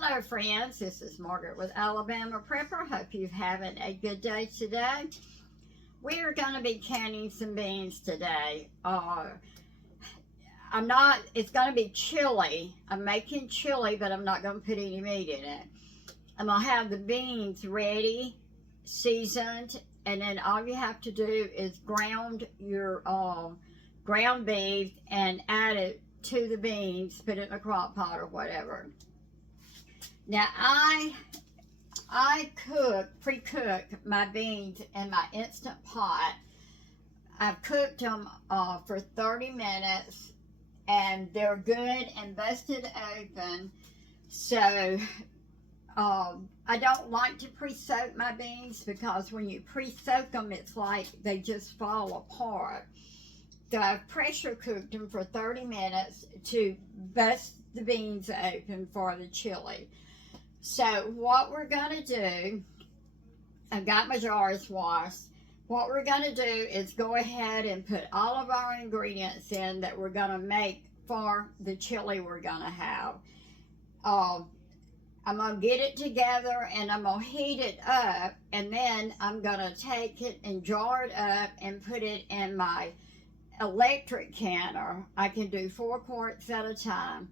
Hello friends, this is Margaret with Alabama Prepper. Hope you're having a good day today. We are going to be canning some beans today. It's going to be chili. I'm making chili, but I'm not going to put any meat in it. I'm going to have the beans ready, seasoned, and then all you have to do is ground your ground beef and add it to the beans, put it in a crock pot or whatever. Now I pre-cook my beans in my Instant Pot. I've cooked them for 30 minutes and they're good and busted open. So I don't like to pre-soak my beans because when you pre-soak them, it's like they just fall apart. So I've pressure cooked them for 30 minutes to bust the beans open for the chili. So what we're going to do, I've got my jars washed. What we're going to do is go ahead and put all of our ingredients in that we're going to make for the chili we're going to have. I'm going to get it together and I'm going to heat it up, and then I'm going to take it and jar it up and put it in my electric canner. I can do 4 quarts at a time.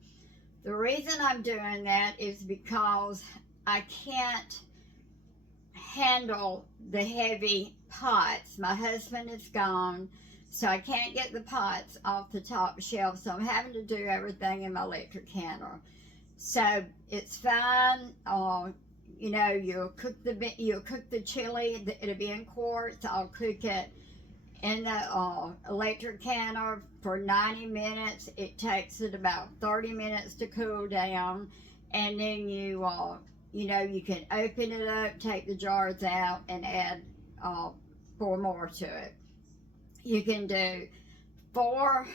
The reason I'm doing that is because I can't handle the heavy pots. My husband is gone, so I can't get the pots off the top shelf, so I'm having to do everything in my electric canner. So it's fine. You know, you'll cook the chili. It'll be in quarts. I'll cook it in the electric canner for 90 minutes. It takes it about 30 minutes to cool down, and then you can open it up, take the jars out, and add 4 more to it. You can do 4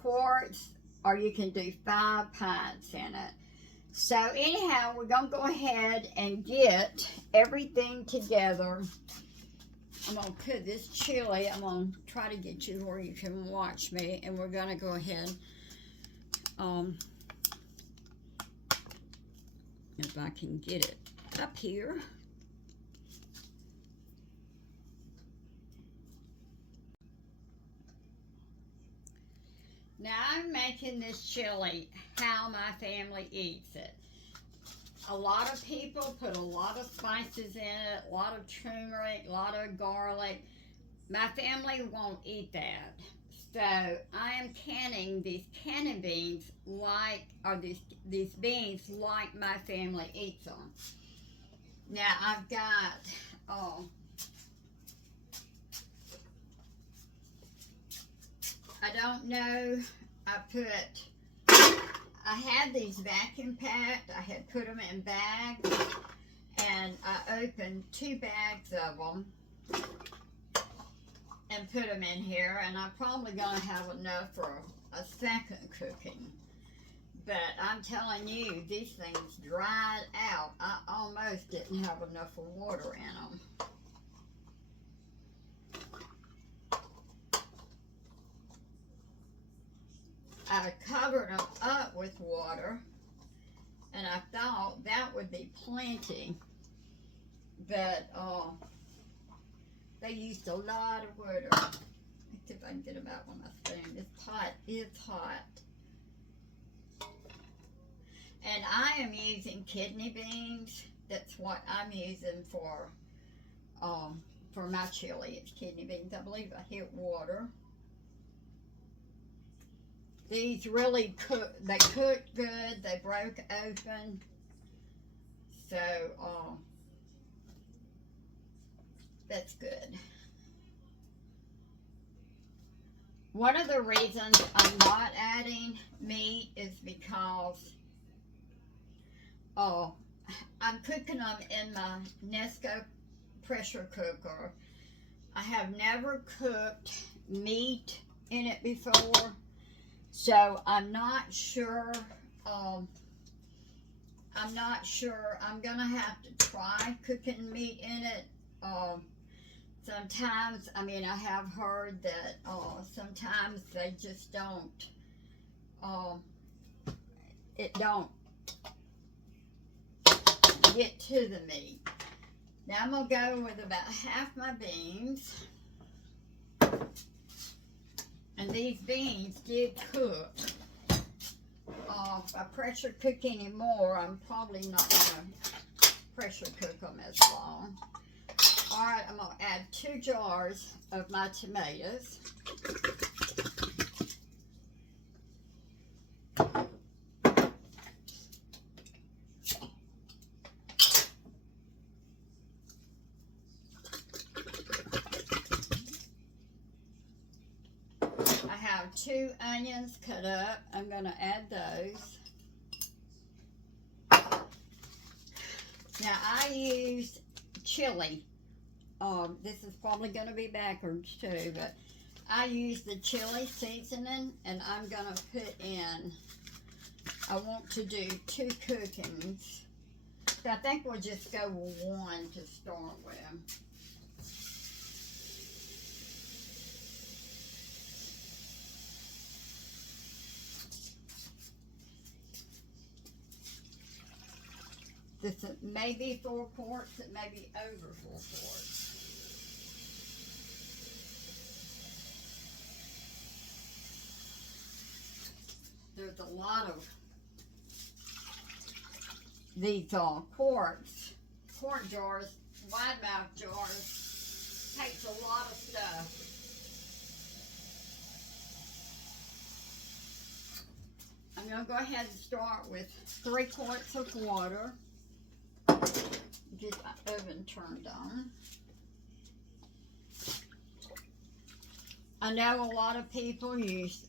quarts, or you can do 5 pints in it. So anyhow, we're gonna go ahead and get everything together. I'm going to put this chili, I'm going to try to get you where you can watch me, and we're going to go ahead, if I can get it up here. Now I'm making this chili how my family eats it. A lot of people put a lot of spices in it, a lot of turmeric, a lot of garlic. My family won't eat that. So I am canning these canning beans these beans like my family eats them. Now I've got, I don't know, I had these vacuum packed. I had put them in bags, and I opened 2 bags of them and put them in here, and I'm probably going to have enough for a second cooking. But I'm telling you, these things dried out. I almost didn't have enough water in them. I covered them up with water, and I thought that would be plenty, but they used a lot of water. Let's see if I can get about on my spoon. This pot is hot. And I am using kidney beans. That's what I'm using for my chili. It's kidney beans. I believe I hit water. These really they cooked good, they broke open, so that's good. One of the reasons I'm not adding meat is because I'm cooking them in my Nesco pressure cooker. I have never cooked meat in it before. So I'm not sure, I'm going to have to try cooking meat in it. Sometimes, I have heard that sometimes they just don't, it don't get to the meat. Now I'm going to go with about half my beans. And these beans did cook. If I pressure cook any more, I'm probably not going to pressure cook them as long. Alright, I'm going to add 2 jars of my tomatoes. I have 2 onions cut up. I'm going to add those. Now I used chili. This is probably going to be backwards too, but I use the chili seasoning, and I'm going to put in, I want to do 2 cookings. So I think we'll just go with 1 to start with. This may be 4 quarts, it may be over 4 quarts. There's a lot of these quart jars, wide mouth jars, takes a lot of stuff. I'm going to go ahead and start with 3 quarts of water. Get my oven turned on. I know a lot of people use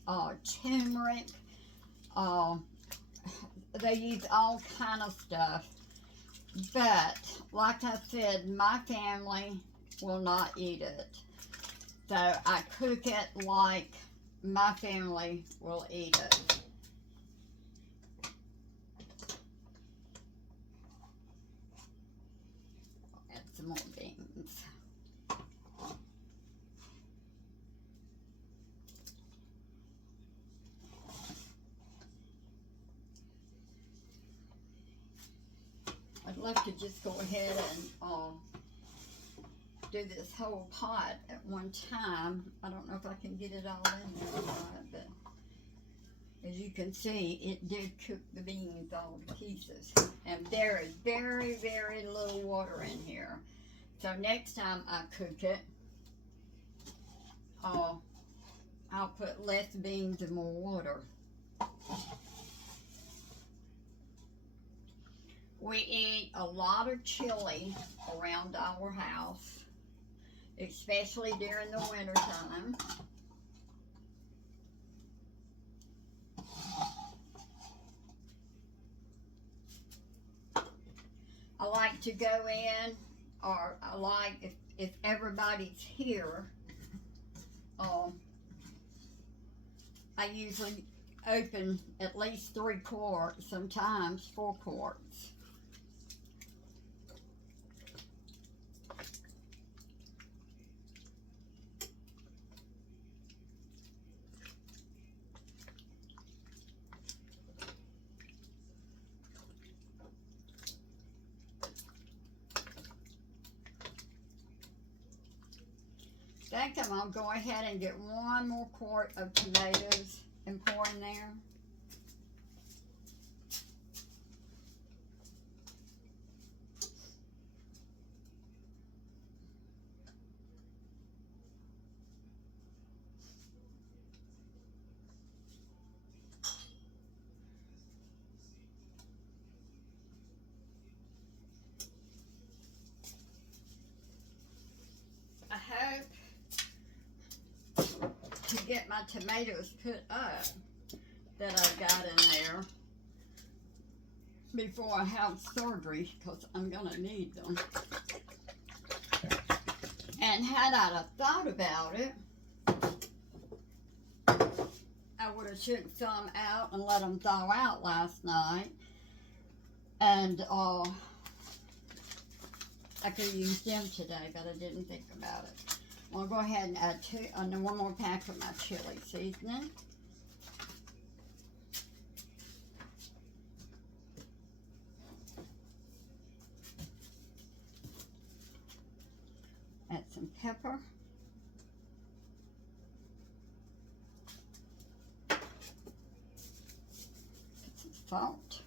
turmeric. They use all kind of stuff. But, like I said, my family will not eat it. So, I cook it like my family will eat it. Add some more beans. I'd love to just go ahead and do this whole pot at one time. I don't know if I can get it all in there or not, but as you can see, it did cook the beans all to pieces. And there is very, very little water in here. So next time I cook it, I'll put less beans and more water. We eat a lot of chili around our house, especially during the winter time. I like to go in, or I like, if everybody's here, I usually open at least 3 quarts, sometimes 4 quarts. I think I'm going to go ahead and get 1 more quart of tomatoes and pour in there. I hope to get my tomatoes put up that I've got in there before I have surgery, because I'm going to need them. And had I have thought about it, I would have took some out and let them thaw out last night. And I could have used them today, but I didn't think about it. I'll go ahead and add 1 more pack of my chili seasoning. pepper. Put some salt.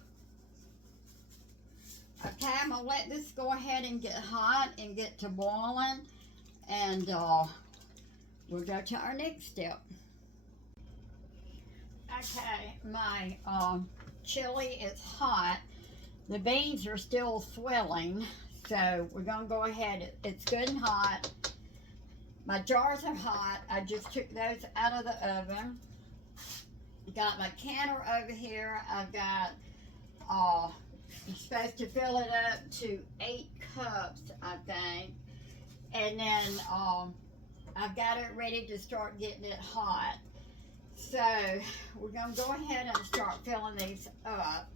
Okay, I'm going to let this go ahead and get hot and get to boiling, and we'll go to our next step. Okay, my chili is hot. The beans are still swelling, so we're going to go ahead. It's good and hot. My jars are hot. I just took those out of the oven. Got my canner over here. I've got, you're supposed to fill it up to 8 cups, I think. And then I've got it ready to start getting it hot. So we're going to go ahead and start filling these up.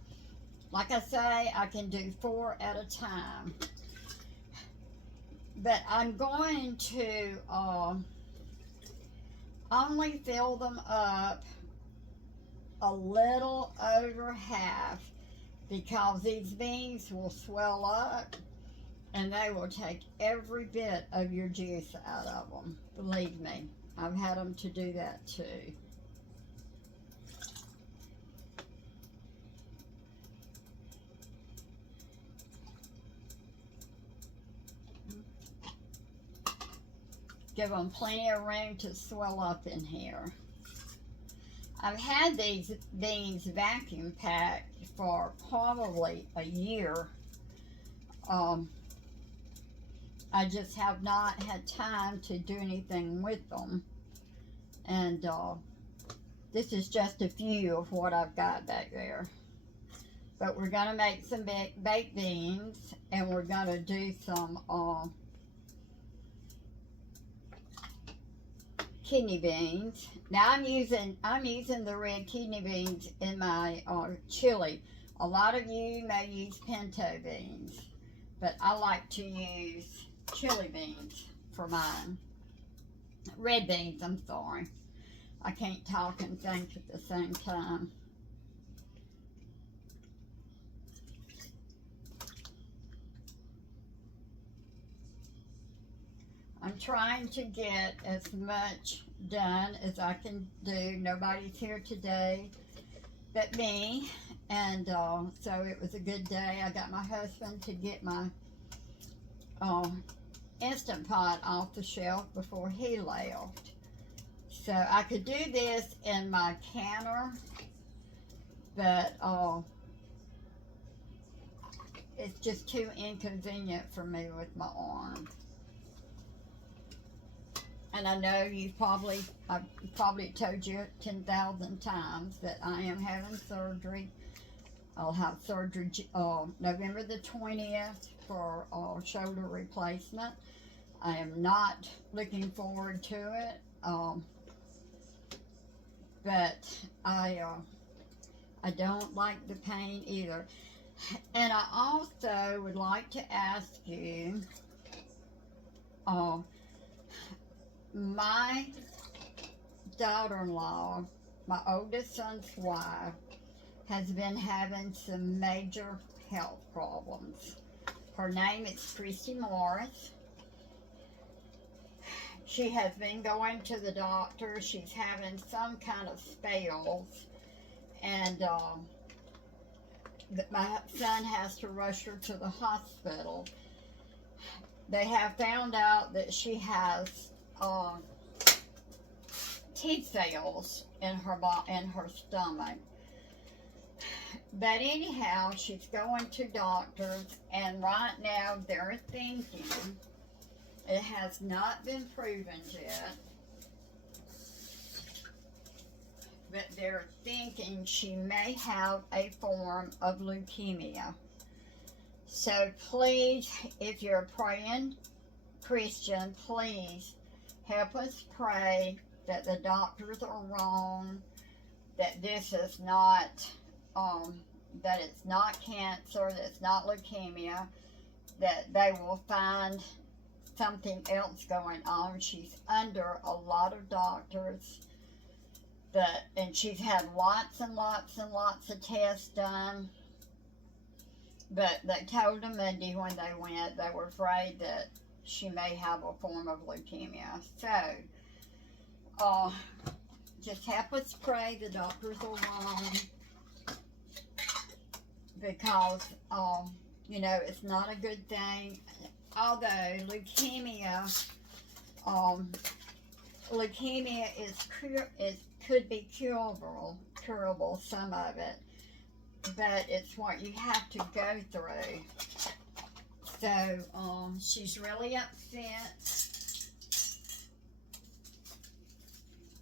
Like I say, I can do 4 at a time. But I'm going to only fill them up a little over half, because these beans will swell up and they will take every bit of your juice out of them. Believe me, I've had them to do that too. Give them plenty of room to swell up in here. I've had these beans vacuum packed for probably a year. I just have not had time to do anything with them. And this is just a few of what I've got back there. But we're going to make some baked beans, and we're going to do some kidney beans. Now I'm using the red kidney beans in my chili. A lot of you may use pinto beans, but I like to use chili beans for mine. Red beans, I'm sorry. I can't talk and think at the same time. I'm trying to get as much done as I can do. Nobody's here today but me, and so it was a good day. I got my husband to get my Instant Pot off the shelf before he left. So I could do this in my canner, but it's just too inconvenient for me with my arm. And I know I've probably told you 10,000 times that I am having surgery. I'll have surgery November the 20th for shoulder replacement. I am not looking forward to it, but I don't like the pain either. And I also would like to ask you, my daughter-in-law, my oldest son's wife, has been having some major health problems. Her name is Christy Morris. She has been going to the doctor. She's having some kind of spells, and my son has to rush her to the hospital. They have found out that she has T-cells in her stomach. But anyhow, she's going to doctors, and right now they're thinking, it has not been proven yet, but they're thinking she may have a form of leukemia. So please, if you're a praying Christian, please help us pray that the doctors are wrong, that this is not, that it's not cancer, that it's not leukemia, that they will find something else going on. She's under a lot of doctors, and she's had lots and lots and lots of tests done. But they told them Monday when they went, they were afraid that she may have a form of leukemia. So, just have us pray the doctors are wrong, because, you know, it's not a good thing. Although leukemia could be curable, some of it, but it's what you have to go through. So, she's really upset.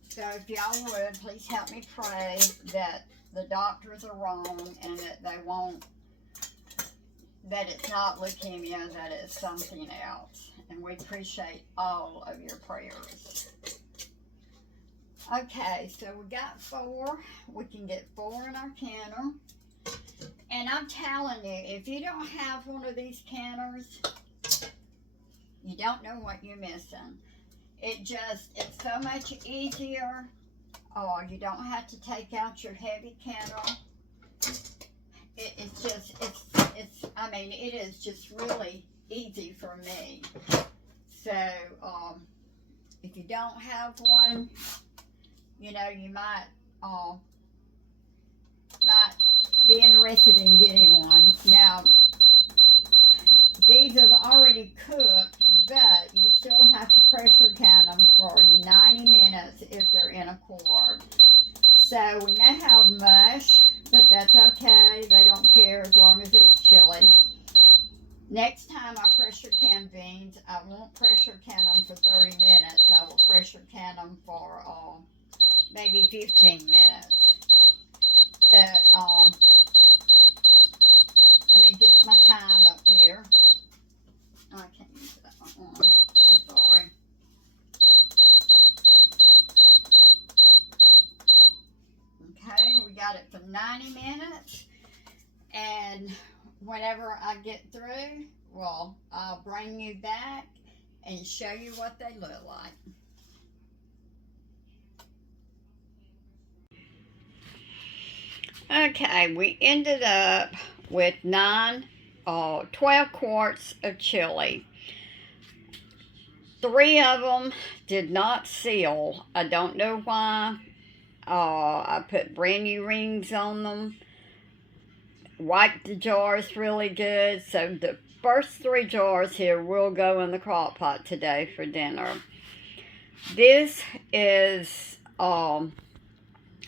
So if y'all would, please help me pray that the doctors are wrong and that they won't, that it's not leukemia, that it's something else. And we appreciate all of your prayers. Okay, so we got 4. We can get 4 in our canner. And I'm telling you, if you don't have one of these canners, you don't know what you're missing. It's so much easier. You don't have to take out your heavy canner. I mean, it is just really easy for me. So, if you don't have one, you know, you might be interested in getting one. Now, these have already cooked, but you still have to pressure can them for 90 minutes if they're in a quart. So we may have mush, but that's okay. They don't care as long as it's chili. Next time I pressure can beans, I won't pressure can them for 30 minutes. I will pressure can them for maybe 15 minutes. But let me get my time up here. Oh, I can't use that one. I'm sorry. Okay, we got it for 90 minutes. And whenever I get through, well, I'll bring you back and show you what they look like. Okay, we ended up with 12 quarts of chili. 3 of them did not seal. I don't know why. I put brand new rings on them. Wiped the jars really good. So the first 3 jars here will go in the crock pot today for dinner. This is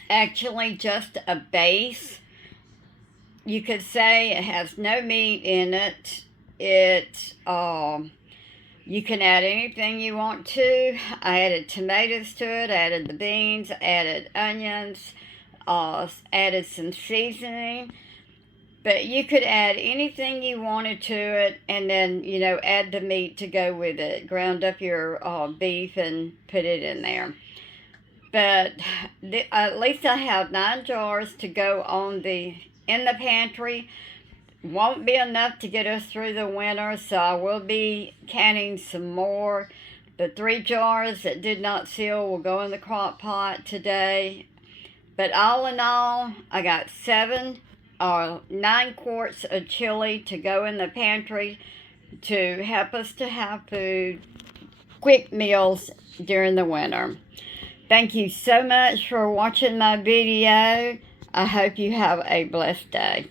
actually just a base. You could say it has no meat in it. You can add anything you want to. I added tomatoes to it, added the beans, added onions, added some seasoning. But you could add anything you wanted to it, and then, you know, add the meat to go with it. Ground up your beef and put it in there. But at least I have 9 jars to go in the pantry. Won't be enough to get us through the winter, so I will be canning some more. The 3 jars that did not seal will go in the crock pot today. But all in all, I got 9 quarts of chili to go in the pantry to help us to have food, quick meals during the winter. Thank you so much for watching my video. I hope you have a blessed day.